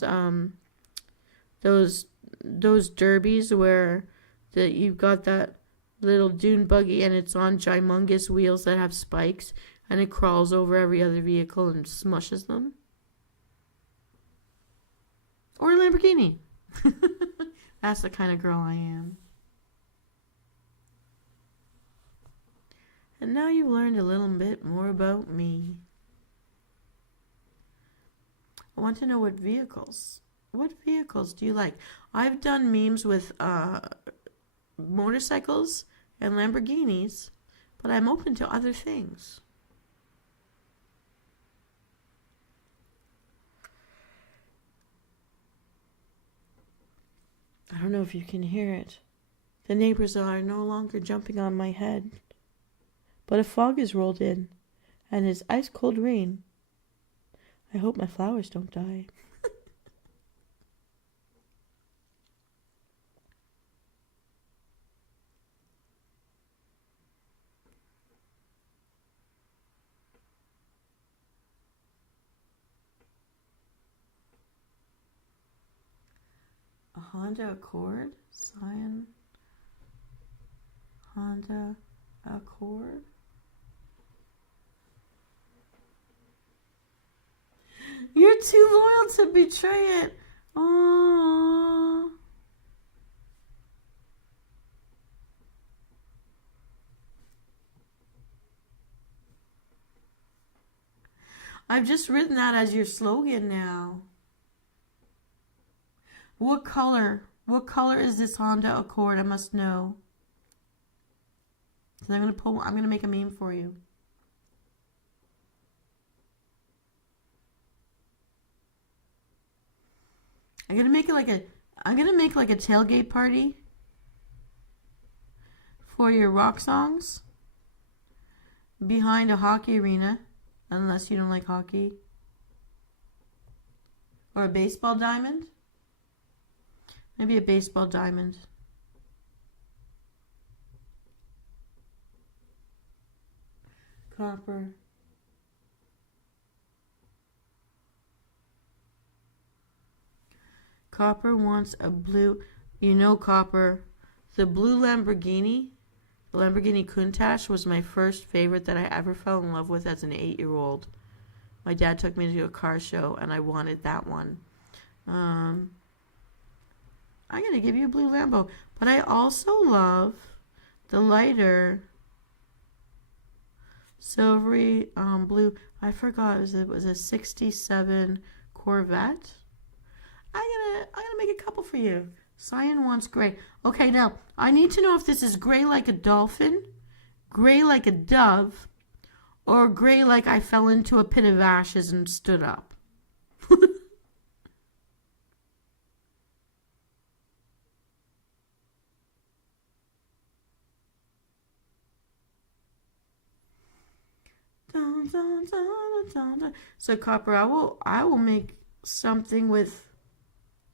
derbies where you've got that little dune buggy and it's on gymongous wheels that have spikes and it crawls over every other vehicle and smushes them. Or a Lamborghini. That's the kind of girl I am. And now you've learned a little bit more about me. I want to know what vehicles do you like? I've done memes with motorcycles and Lamborghinis, but I'm open to other things. I don't know if you can hear it. The neighbors are no longer jumping on my head. But a fog has rolled in, and it's ice cold rain. I hope my flowers don't die. A Honda Accord? Scion? Honda Accord? You're too loyal to betray it. Aww. I've just written that as your slogan now. What color? What color is this Honda Accord? I must know. So I'm gonna make a meme for you. I'm gonna make like a tailgate party for your rock songs behind a hockey arena, unless you don't like hockey. Or a baseball diamond. Maybe a baseball diamond. Copper. Copper wants a blue. You know, Copper. The blue Lamborghini, the Lamborghini Countach, was my first favorite that I ever fell in love with as an 8-year-old. My dad took me to a car show, and I wanted that one. I'm going to give you a blue Lambo. But I also love the lighter silvery blue. I forgot. It was a 67 Corvette. I'm gonna make a couple for you. Cyan wants gray. Okay, now I need to know if this is gray like a dolphin, gray like a dove, or gray like I fell into a pit of ashes and stood up. So Copper, I will make something with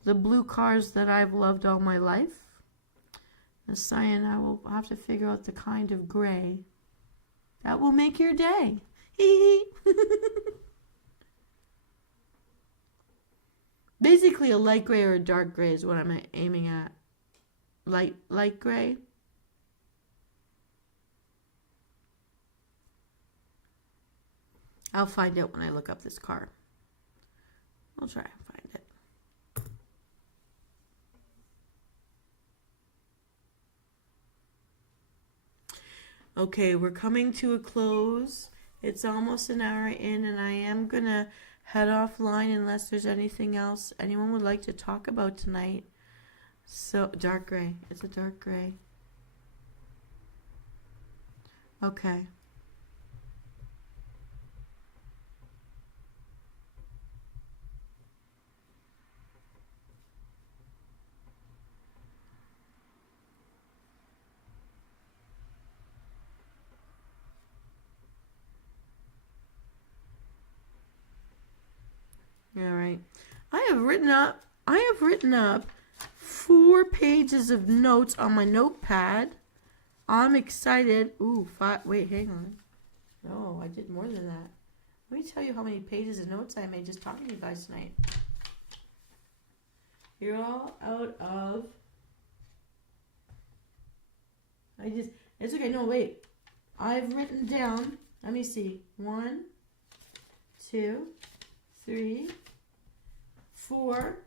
the blue cars that I've loved all my life. The Cyan, I will have to figure out the kind of gray that will make your day. Basically, a light gray or a dark gray is what I'm aiming at. Light gray. I'll find out when I look up this car. I'll try and find it. Okay, we're coming to a close. It's almost an hour in, and I am going to head offline unless there's anything else anyone would like to talk about tonight. So, dark gray. It's a dark gray. Okay. All right. I have written up 4 pages of notes on my notepad. I'm excited. Ooh, 5. Wait, hang on. No, I did more than that. Let me tell you how many pages of notes I made just talking to you guys tonight. You're all out of... It's okay, no, wait. I've written down, let me see, 1, 2, 3, 4.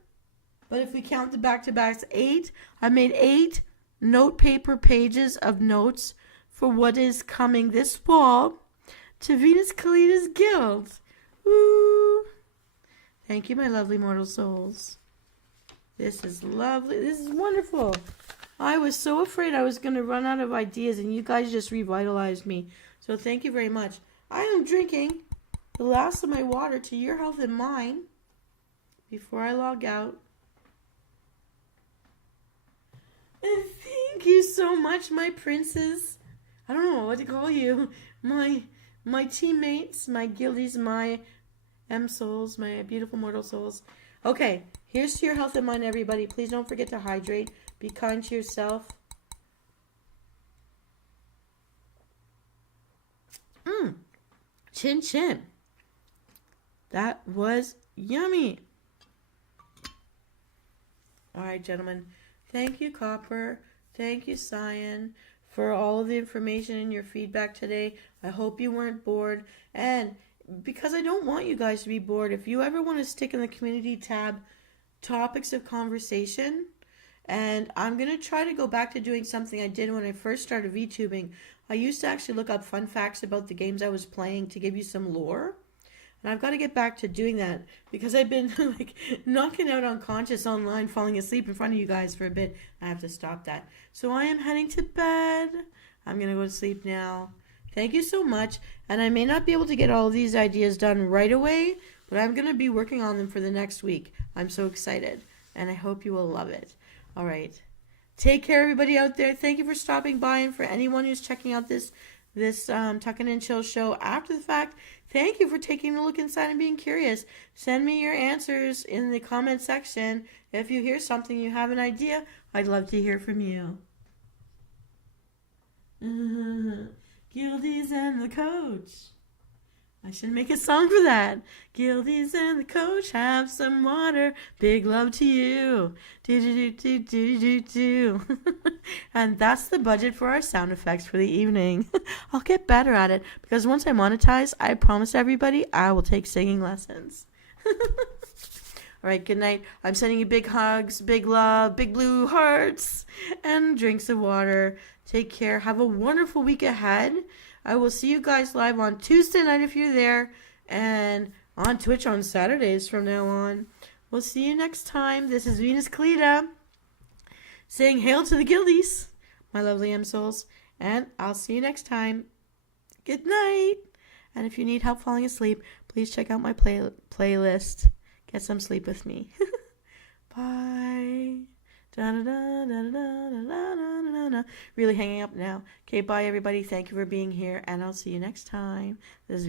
But if we count the back-to-backs, 8. I made 8 note paper pages of notes for what is coming this fall to Venus Callida's Guild. Woo! Thank you, my lovely mortal souls. This is lovely. This is wonderful. I was so afraid I was going to run out of ideas, and you guys just revitalized me. So thank you very much. I am drinking the last of my water to your health and mine before I log out. And thank you so much, my princes. I don't know what to call you. My teammates, my guildies, my Msouls, my beautiful mortal souls. Okay, here's to your health and mind, everybody. Please don't forget to hydrate. Be kind to yourself. Chin chin. That was yummy. All right, gentlemen. Thank you, Copper. Thank you, Cyan, for all of the information and your feedback today. I hope you weren't bored. And because I don't want you guys to be bored, if you ever want to stick in the community tab topics of conversation, and I'm going to try to go back to doing something I did when I first started VTubing. I used to actually look up fun facts about the games I was playing to give you some lore. And I've got to get back to doing that because I've been like knocking out unconscious online, falling asleep in front of you guys for a bit. I have to stop that. So I am heading to bed. I'm going to go to sleep now. Thank you so much. And I may not be able to get all of these ideas done right away, but I'm going to be working on them for the next week. I'm so excited. And I hope you will love it. All right. Take care, everybody out there. Thank you for stopping by, and for anyone who's checking out this Tuckin' and Chill show after the fact, thank you for taking a look inside and being curious. Send me your answers in the comment section. If you hear something, you have an idea, I'd love to hear from you. Guildies and the coach. I should make a song for that. Guildies and the coach, have some water. Big love to you. Do do do do do do do. And that's the budget for our sound effects for the evening. I'll get better at it because once I monetize, I promise everybody I will take singing lessons. All right, good night. I'm sending you big hugs, big love, big blue hearts, and drinks of water. Take care. Have a wonderful week ahead. I will see you guys live on Tuesday night if you're there, and on Twitch on Saturdays from now on. We'll see you next time. This is Venus Callida saying hail to the guildies, my lovely Msouls, and I'll see you next time. Good night. And if you need help falling asleep, please check out my playlist. Get some sleep with me. Bye. Really hanging up now. Okay, bye everybody. Thank you for being here, and I'll see you next time. This is